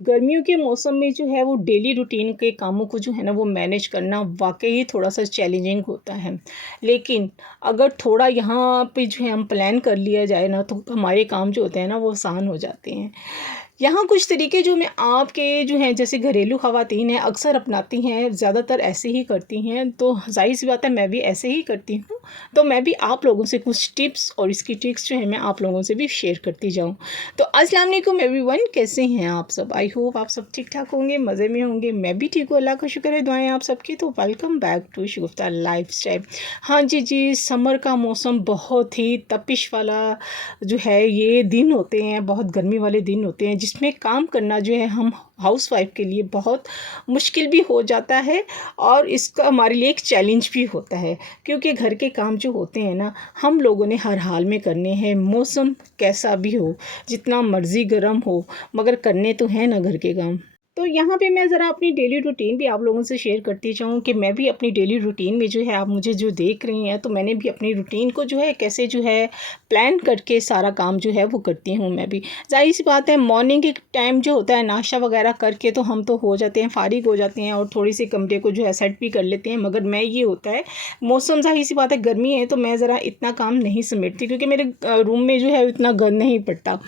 गर्मियों के मौसम में जो है वो डेली रूटीन के कामों को जो है ना वो मैनेज करना वाक़ई ही थोड़ा-सा चैलेंजिंग होता है। लेकिन अगर थोड़ा यहाँ पे जो है हम प्लान कर लिया जाए ना तो हमारे काम जो होते हैं ना वो आसान हो जाते हैं। यहाँ कुछ तरीके जो मैं आपके जो हैं जैसे घरेलू ख़वातीन हैं अक्सर अपनाती हैं, ज़्यादातर ऐसे ही करती हैं, तो ज़ाहिर-सी बात है मैं भी ऐसे ही करती हूँ। तो मैं भी आप लोगों से कुछ टिप्स और इसकी ट्रिक्स जो है मैं आप लोगों से भी शेयर करती जाऊँ। तो अस्सलाम वालेकुम एवरीवन, कैसे हैं आप सब? आई होप आप सब ठीक-ठाक होंगे, मज़े में होंगे। मैं भी ठीक हूँ, अल्लाह का शुक्र है, दुआएँ आप सबकी। तो welcome back to Shagufta lifestyle. हाँ जी, समर का मौसम बहुत ही तपिश वाला जो है ये दिन होते हैं, बहुत गर्मी वाले दिन होते हैं जिसमें काम करना जो है हम हाउसवाइफ़ के लिए बहुत मुश्किल भी हो जाता है और इसका हमारे लिए एक चैलेंज भी होता है, क्योंकि घर के काम जो होते हैं ना हम लोगों ने हर हाल में करने हैं, मौसम कैसा भी हो, जितना मर्ज़ी गर्म हो, मगर करने तो हैं ना घर के काम। तो यहाँ पे मैं ज़रा अपनी डेली रूटीन भी आप लोगों से शेयर करती जाऊँ कि मैं भी अपनी डेली रूटीन में जो है आप मुझे जो देख रही हैं तो मैंने भी अपनी रूटीन को जो है कैसे जो है प्लान करके सारा काम जो है वो करती हूँ मैं भी। ज़ाहिर-सी बात है मॉर्निंग के टाइम जो होता है नाश्ता वगैरह करके तो हम तो हो जाते हैं, फ़ारिग हो जाते हैं और थोड़ी-सी कमरे को जो है सेट भी कर लेते हैं, मगर मैं ये होता है मौसम ज़ाहिर-सी बात है गर्मी है तो मैं ज़रा इतना काम नहीं समेटती क्योंकि मेरे रूम में जो है इतना गंद नहीं पड़ता।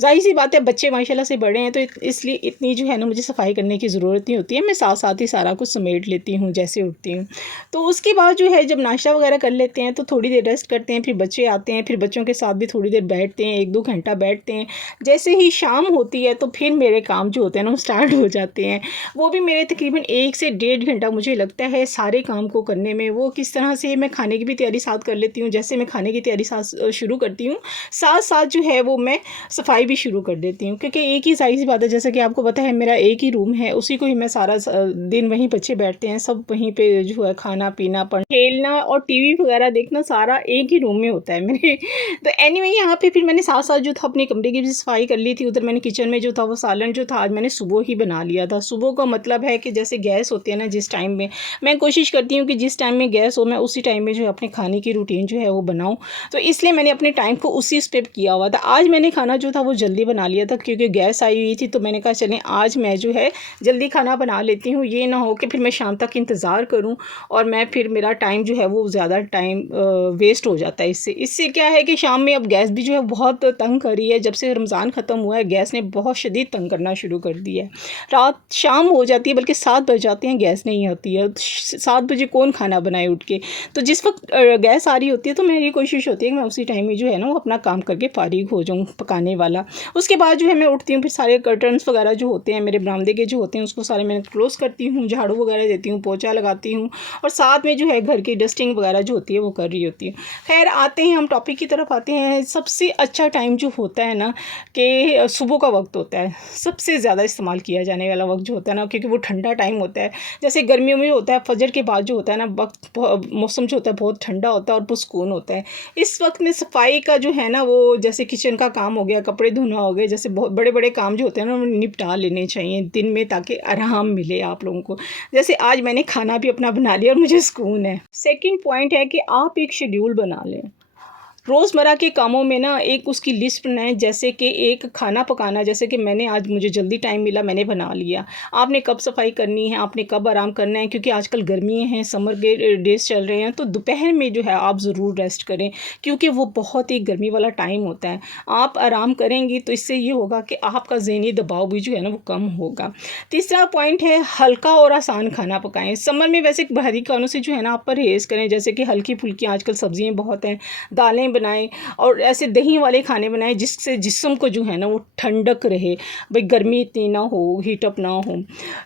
ज़ाहिर-सी बात है बच्चे माशाल्लाह से बड़े हैं तो इसलिए इतनी जो है ना मुझे सफाई करने की ज़रूरत नहीं होती है, मैं साथ-साथ ही सारा कुछ समेट लेती हूँ जैसे उठती हूँ। तो उसके बाद जो है जब नाश्ता वगैरह कर लेते हैं तो थोड़ी देर रेस्ट करते हैं, फिर बच्चे आते हैं, फिर बच्चों के साथ भी थोड़ी देर बैठते हैं, 1-2 घंटा बैठते हैं। जैसे ही शाम होती है तो फिर मेरे काम जो होते हैं ना वो स्टार्ट हो जाते हैं। वो भी मेरे तकरीबन 1 से डेढ़ घंटा मुझे लगता है सारे काम को करने में। वो किस तरह से मैं खाने की भी तैयारी साथ कर लेती हूँ, जैसे मैं खाने की तैयारी साथ शुरू करती हूँ, साथ-साथ जो है वो मैं सफाई भी शुरू कर देती हूँ, क्योंकि एक ही ज़ाहिर-सी बात है जैसा कि आपको पता है मेरा एक ही रूम है, उसी को ही मैं सारा दिन वहीं बच्चे बैठते हैं, सब वहीं पे जो है खाना-पीना, खेलना और टीवी वगैरह देखना सारा एक ही रूम में होता है मेरे। तो एनीवे यहाँ पे फिर मैंने साथ-साथ जो था अपने कमरे की भी सफाई कर ली थी, उधर मैंने किचन में जो था वो सालन जो था आज मैंने सुबह ही बना लिया था। सुबह का मतलब है कि जैसे गैस होती है ना जिस टाइम में, मैं कोशिश करती हूँ कि जिस टाइम में गैस हो मैं उसी टाइम में जो है अपने खाने की रूटीन जो है वो बनाऊँ। तो इसलिए मैंने अपने टाइम को उसी उस पे किया हुआ था। आज मैंने खाना जो था वो जल्दी बना लिया था क्योंकि गैस आई हुई थी, तो मैंने कहा चलें आज मैं जो है जल्दी खाना बना लेती हूँ, ये ना हो कि फिर मैं शाम तक इंतज़ार करूँ और मैं फिर मेरा टाइम जो है वो ज़्यादा टाइम वेस्ट हो जाता है इससे। इससे क्या है कि शाम में अब गैस भी जो है बहुत तंग कर रही है, जब से रमज़ान ख़त्म हुआ है गैस ने बहुत शदीद तंग करना शुरू कर दिया है। रात शाम हो जाती है बल्कि 7 बज जाते हैं गैस नहीं आती है। 7 बजे कौन खाना बनाए उठ के? तो जिस वक़्त गैस आ रही होती है तो मेरी कोशिश होती है कि मैं उसी टाइम में जो है ना वो अपना काम करके फ़ारिग हो जाऊँ पकाने वाला। उसके बाद जो है मैं उठती हूँ, फिर सारे कर्टन्स वगैरह जो होते हैं मेरे बरामदे के जो होते हैं उसको सारे मैं क्लोज़ करती हूँ, झाड़ू वगैरह देती हूँ, पोंछा लगाती हूँ और साथ में जो है घर की डस्टिंग वगैरह जो होती है वो कर रही होती हूँ। ख़ैर आते हैं हम टॉपिक की तरफ आते हैं। सबसे अच्छा टाइम जो होता है ना कि सुबह का वक़्त होता है, सबसे ज़्यादा इस्तेमाल किया जाने वाला वक़्त जो होता है ना, क्योंकि वो ठंडा टाइम होता है। जैसे गर्मियों में होता है फ़जर के बाद जो होता है ना वक़्त मौसम जो होता है बहुत ठंडा होता है और पुरसुकून होता है। इस वक़्त में सफाई का जो है ना वो जैसे किचन का काम हो गया, कपड़े धोना हो गए, जैसे बहुत बड़े-बड़े काम जो होते हैं ना वो निपटा लेने चाहिए दिन में ताकि आराम मिले आप लोगों को। जैसे आज मैंने खाना भी अपना बना लिया और मुझे सुकून है। सेकंड पॉइंट है कि आप एक शेड्यूल बना लें। रोज़मर्रा के कामों में ना एक उसकी लिस्ट बनाएँ, जैसे कि एक खाना पकाना, जैसे कि मैंने आज मुझे जल्दी टाइम मिला मैंने बना लिया। आपने कब सफाई करनी है, आपने कब आराम करना है, क्योंकि आजकल गर्मियाँ हैं, समर के डेज़ चल रहे हैं, तो दोपहर में जो है आप ज़रूर रेस्ट करें क्योंकि वो बहुत ही गर्मी वाला टाइम होता है। आप आराम करेंगी तो इससे ये होगा कि आपका ज़हनी दबाव भी जो है ना वो कम होगा। तीसरा पॉइंट है हल्का और आसान खाना पकाएँ। समर में वैसे भारी खानों से जो है ना आप परहेज़ करें, जैसे कि हल्की-फुल्की आजकल सब्ज़ियाँ बहुत हैं, दालें बनाएँ और ऐसे दही वाले खाने बनाएँ जिससे जिस्म को जो है ना वो ठंडक रहे, भई गर्मी इतनी ना हो, हीट अप ना हो।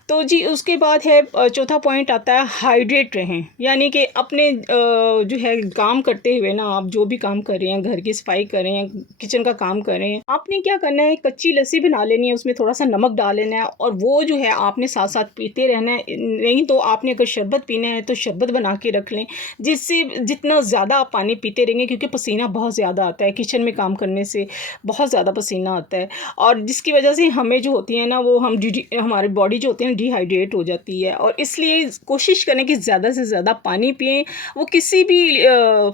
तो जी उसके बाद है चौथा पॉइंट आता है हाइड्रेट रहें, यानी कि अपने जो है काम करते हुए ना आप जो भी काम कर रहे हैं, घर की सफाई कर रहे हैं, किचन का काम कर रहे हैं, आपने क्या करना है कच्ची लस्सी बना लेनी है, उसमें थोड़ा-सा नमक डाल लेना है और वो जो है आपने साथ-साथ पीते रहना है। नहीं तो आपने अगर शरबत पीना है तो शरबत बना के रख लें, जिससे जितना ज़्यादा आप पानी पीते रहेंगे, क्योंकि पसीना पसीना बहुत ज़्यादा आता है, किचन में काम करने से बहुत ज़्यादा पसीना आता है, और जिसकी वजह से हमें जो होती है ना वो हमारी बॉडी जो होती है ना डिहाइड्रेट हो जाती है। और इसलिए कोशिश करें कि ज़्यादा से ज़्यादा पानी पिएँ, वो किसी भी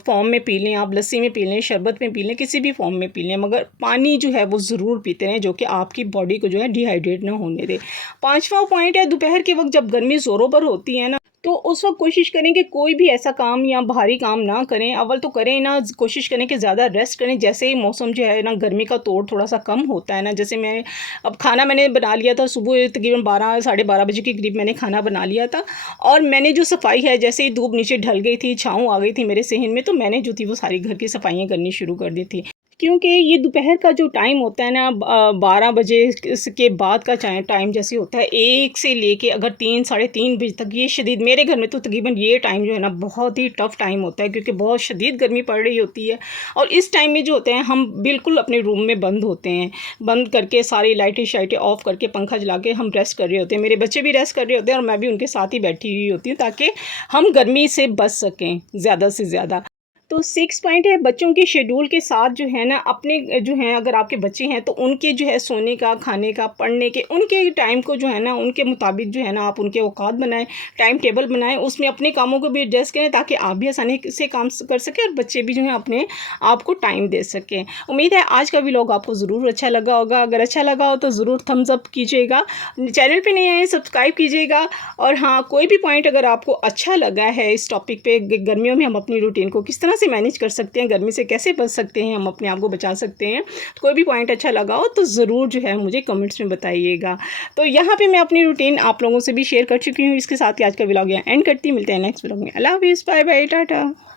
फॉर्म में पी लें, आप लस्सी में पी लें, शरबत में पी लें, किसी भी फॉर्म में पी लें, मगर पानी जो है वो ज़रूर पीते रहें, जो कि आपकी बॉडी को जो है डिहाइड्रेट ना होने दे। पाँचवा पॉइंट है, दोपहर के वक्त जब गर्मी ज़ोरों पर होती है ना, तो उस वक्त कोशिश करें कि कोई भी ऐसा काम या भारी काम ना करें। अव्वल तो करें ना, कोशिश करें कि ज़्यादा रेस्ट करें। जैसे ही मौसम जो है ना गर्मी का तोड़ थोड़ा सा कम होता है ना, जैसे मैं अब खाना मैंने बना लिया था सुबह तकरीबन 12 साढ़े 12 बजे के करीब मैंने खाना बना लिया था, और मैंने जो सफाई है, जैसे ही धूप नीचे ढल गई थी, छाँव आ गई थी मेरे सेहन में, तो मैंने जो थी वो सारी घर की सफाइयाँ करनी शुरू कर दी थी। क्योंकि ये दोपहर का जो टाइम होता है ना, 12 बजे के बाद का टाइम जैसे होता है, 1 से लेके अगर 3 साढ़े 3 बजे तक, ये शदीद मेरे घर में तो तकरीबन ये टाइम जो है ना बहुत ही टफ़ टाइम होता है, क्योंकि बहुत शदीद गर्मी पड़ रही होती है। और इस टाइम में जो होते हैं हम बिल्कुल अपने रूम में बंद होते हैं, बंद करके सारी लाइटें शाइटें ऑफ़ करके पंखा चला के हम रेस्ट कर रहे होते हैं। मेरे बच्चे भी रेस्ट कर रहे होते हैं और मैं भी उनके साथ ही बैठी हुई होती हूँ, ताकि हम गर्मी से बच सकें ज़्यादा से ज़्यादा। तो 6 पॉइंट है, बच्चों के शेड्यूल के साथ जो है ना, अपने जो हैं अगर आपके बच्चे हैं तो उनके जो है सोने का, खाने का, पढ़ने के, उनके टाइम को जो है ना उनके मुताबिक जो है ना आप उनके औकात बनाएं, टाइम टेबल बनाएं, उसमें अपने कामों को भी एडजस्ट करें, ताकि आप भी आसानी से काम कर सकें और बच्चे भी जो है अपने आप को टाइम दे सकें। उम्मीद है आज का व्लॉग आपको ज़रूर अच्छा लगा होगा। अगर अच्छा लगा हो तो ज़रूर थम्स अप कीजिएगा, चैनल पर नए आए सब्सक्राइब कीजिएगा। और हाँ, कोई भी पॉइंट अगर आपको अच्छा लगा है इस टॉपिक पे, गर्मियों में हम अपनी रूटीन को किस तरह से मैनेज कर सकते हैं, गर्मी से कैसे बच सकते हैं, हम अपने आप को बचा सकते हैं, तो कोई भी पॉइंट अच्छा लगा हो तो ज़रूर जो है मुझे कमेंट्स में बताइएगा। तो यहाँ पे मैं अपनी रूटीन आप लोगों से भी शेयर कर चुकी हूँ। इसके साथ ही आज का व्लॉग यहाँ एंड करती हूँ। मिलते हैं नेक्स्ट व्लॉग में। अल्लाह हाफिज़, बाय बाय, टाटा।